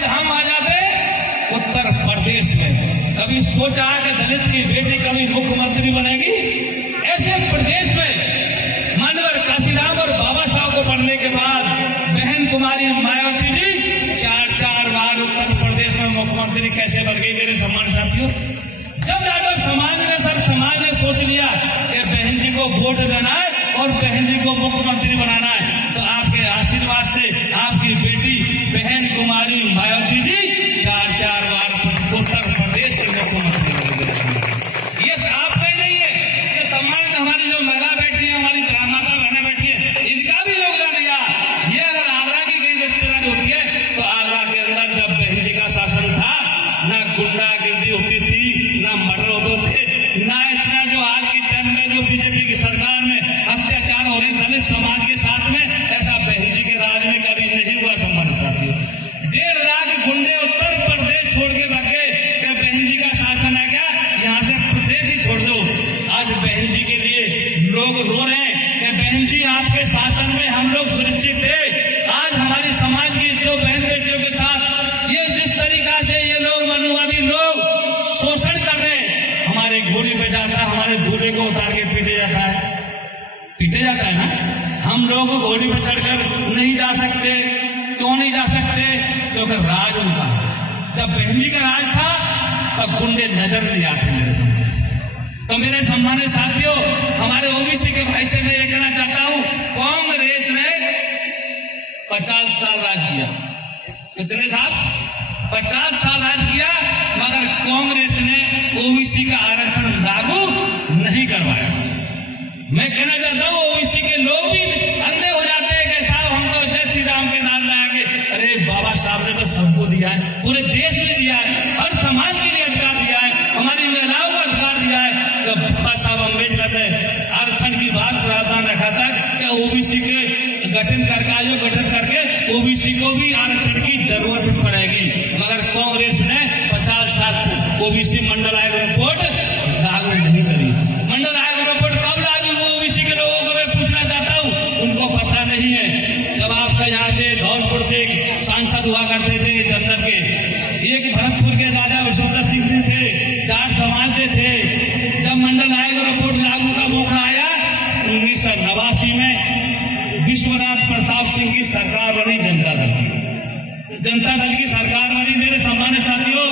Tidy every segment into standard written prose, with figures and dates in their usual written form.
शायद हम आ जाते उत्तर प्रदेश में। कभी सोचा कि दलित की बेटी कभी मुख्यमंत्री बनेगी? ऐसे प्रदेश में मानवर काशीराम और बाबा साहब को पढ़ने के बाद बहन कुमारी मायावती जी 4 बार उत्तर प्रदेश में मुख्यमंत्री कैसे बन गई मेरे सम्मान साथियों? जब जाकर समाज ने सोच लिया कि बहन जी को वोट देना है और बहन जी को मुख्यमंत्री बनाना है, तो आपके आशीर्वाद से आपकी बेटी बहन कुमारी मायावती जी 4 बार उत्तर प्रदेश के मुख्यमंत्री बने। ये आपका नहीं है, ये सम्मानित हमारी जो महिला बैठी है, हमारी माता बहनें बैठी है, इनका भी योगदान दिया। ये अगर आगरा की कहीं रिश्तेदारी होती है तो आगरा के अंदर जब बहन जी का शासन था, ना गुंडागिर्दी होती थी, ना मर्डर होते थे, ना इतना जो आज की टाइम में जो बीजेपी की सरकार में अत्याचार हो रहे दलित समाज के साथ में, ऐसा बहन जी के राज में कभी नहीं हुआ। सम्मान साथियों, 1.5 लाख गुंडे उत्तर प्रदेश छोड़ के भागे, क्या बहन जी का शासन है क्या? यहाँ से प्रदेश ही छोड़ दो। आज बहन जी के लिए लोग रो रहे हैं कि बहन जी आपके शासन में हम लोग सुरक्षित थे। आज हमारी समाज की जो बहन बेटियों के साथ ये जिस तरीका से ये लोग मनुवादी लोग शोषण कर रहे हैं, हमारे घोड़ी पे जाता है, हमारे दूल्हे को उतार के पीटे जाता है ना। हम लोग घोड़ी पर चढ़कर नहीं जा सकते। क्यों नहीं जा सकते? क्योंकि राज उनका है। जब बहन जी का राज था तब गुंडे नजर नहीं आते मेरे सम्मान से। तो मेरे सम्मानित साथियों, हमारे ओबीसी के भाई से मैं ये कहना चाहता हूं, कांग्रेस ने 50 साल राज किया। कितने साल? 50 साल राज किया, मगर कांग्रेस ने ओबीसी का आरक्षण लागू नहीं करवाया। मैं कहना चाहता हूं, ओबीसी के लोग भी अंधे हो जाते हैं कि साहब हम तो जय श्री राम के नाम लाएंगे। अरे बाबा साहब ने तो सबको दिया है, पूरे देश में दिया है, हर समाज के लिए अधिकार दिया है, हमारी महिलाओं को अधिकार दिया है। तो बाबा साहब अम्बेडकर ने आरक्षण की बात प्रावधान रखा था कि ओबीसी के गठन करके ओबीसी को भी आरक्षण की जरूरत पड़ेगी, मगर कांग्रेस ने 50 साल ओबीसी मंडल आयोग रिपोर्ट लागू नहीं करी। मंडल आयोग रिपोर्ट कब लागू हुआ ओबीसी के लोगों को मैं पूछना चाहता हूँ, उनको पता नहीं है। जब आपका यहाँ से धौलपुर से सांसद हुआ करते थे जनता के, एक भरतपुर के राजा विश्वनाथ सिंह जी थे, जाट समाज के थे। जब मंडल आयोग रिपोर्ट लागू का मौका आया 1989 में, विश्वनाथ प्रताप सिंह की सरकार बनी, जनता दल की सरकार बनी। मेरे सम्मानित साथियों,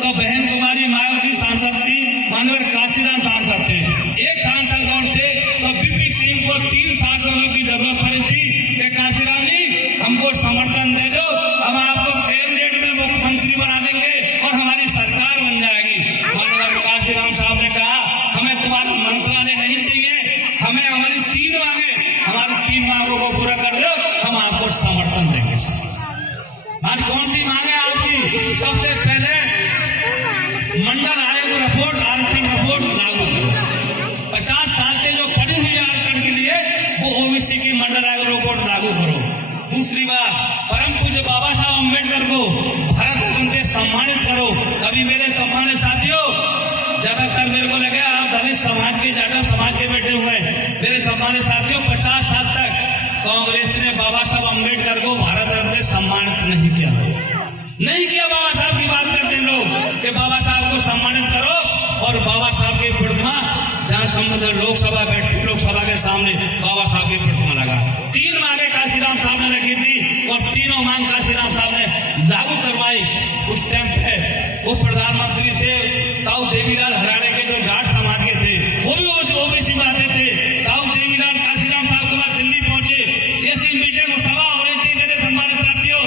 तो बहन कुमारी मायावती सांसद थी, मानवर काशीराम सांसद थे, एक सांसद और थे। तो बीपी सिंह को 3 सांसदों की जरूरत पड़ी थी कि काशीराम जी हमको समर्थन दे दो, हम आपको कैबिनेट में मुख्यमंत्री बना देंगे और हमारी सरकार बन जाएगी। मानवर काशीराम साहब ने कहा हमें तुम्हारा मंत्रालय नहीं चाहिए, हमें हमारी 3 मांगों को पूरा कर दो, हम आपको समर्थन देंगे। आज कौन सी मांगे आपकी? सबसे पहले मंडल आयोग रिपोर्ट, आरक्षण रिपोर्ट लागू करो। 50 साल से जो पड़ी हुई आरक्षण के लिए वो ओबीसी की मंडल आयोग रिपोर्ट लागू करो। दूसरी बात, परम पूज्य बाबा साहब अम्बेडकर को भारत रत्न से सम्मानित करो। अभी मेरे सम्मानित साथियों, ज्यादातर मेरे को लगा आप दलित समाज के, जाटव समाज के बैठे हुए हैं। मेरे सम्मानित साथियों, 50 साल तक कांग्रेस ने बाबा साहब अम्बेडकर को भारत रत्न से सम्मानित नहीं किया। बाबा साहब की बात करते हैं लोग कि बाबा साहब को सम्मानित करो, और बाबा साहब की प्रतिमा जहाँ संबंध लोकसभा बैठी, लोकसभा के सामने बाबा साहब की प्रतिमा लगा। 3 मांगे काशीराम साहब ने रखी थी और तीनों मांग काशीराम साहब ने लागू करवाई। उस टाइम पे वो प्रधानमंत्री थे ताऊ देवीलाल हराणे के, जो जाट समाज के थे, वो भी ओबीसी में आते थे। ताऊ देवीलाल काशीराम साहब के बाद दिल्ली पहुंचे, ऐसी मीटिंग सभा हो रही थी मेरे सम्मानित साथियों।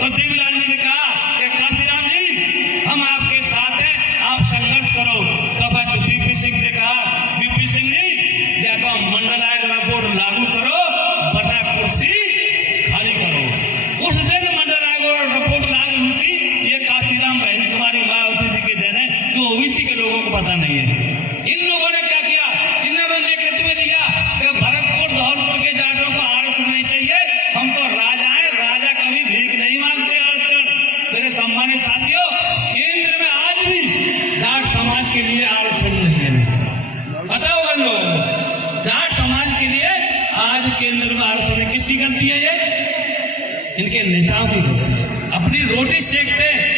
तो देवीलाल जी ने कहा कि काशीराम जी हम आपके साथ हैं, आप संघर्ष करो। तब बीपी सिंह ने कहा, बीपी सिंह जी या तो मंडल आयोग रिपोर्ट लागू करो वरना कुर्सी खाली करो। उस दिन मंडल आयोग रिपोर्ट लागू हुई थी। ये काशीराम बहन कुमारी मायावती जी के देन है, जो ओबीसी के लोगों को पता नहीं है। इन लोगों ने क्या किया, इन्होंने लिखित में दिया कि भरतपुर धौलपुर के जाटों को आरक्षण नहीं चाहिए, हम तो राजा है, राजा कभी भीख नहीं मांगते आरक्षण। मेरे सम्मानित साथियों, केंद्र में आज भी जाट समाज के लिए आरक्षण नहीं है। पता होगा लोगों को, जाट समाज के लिए आज केंद्र में आरक्षण किसकी गलती है? ये इनके नेताओं की गलती है। अपनी रोटी सेकते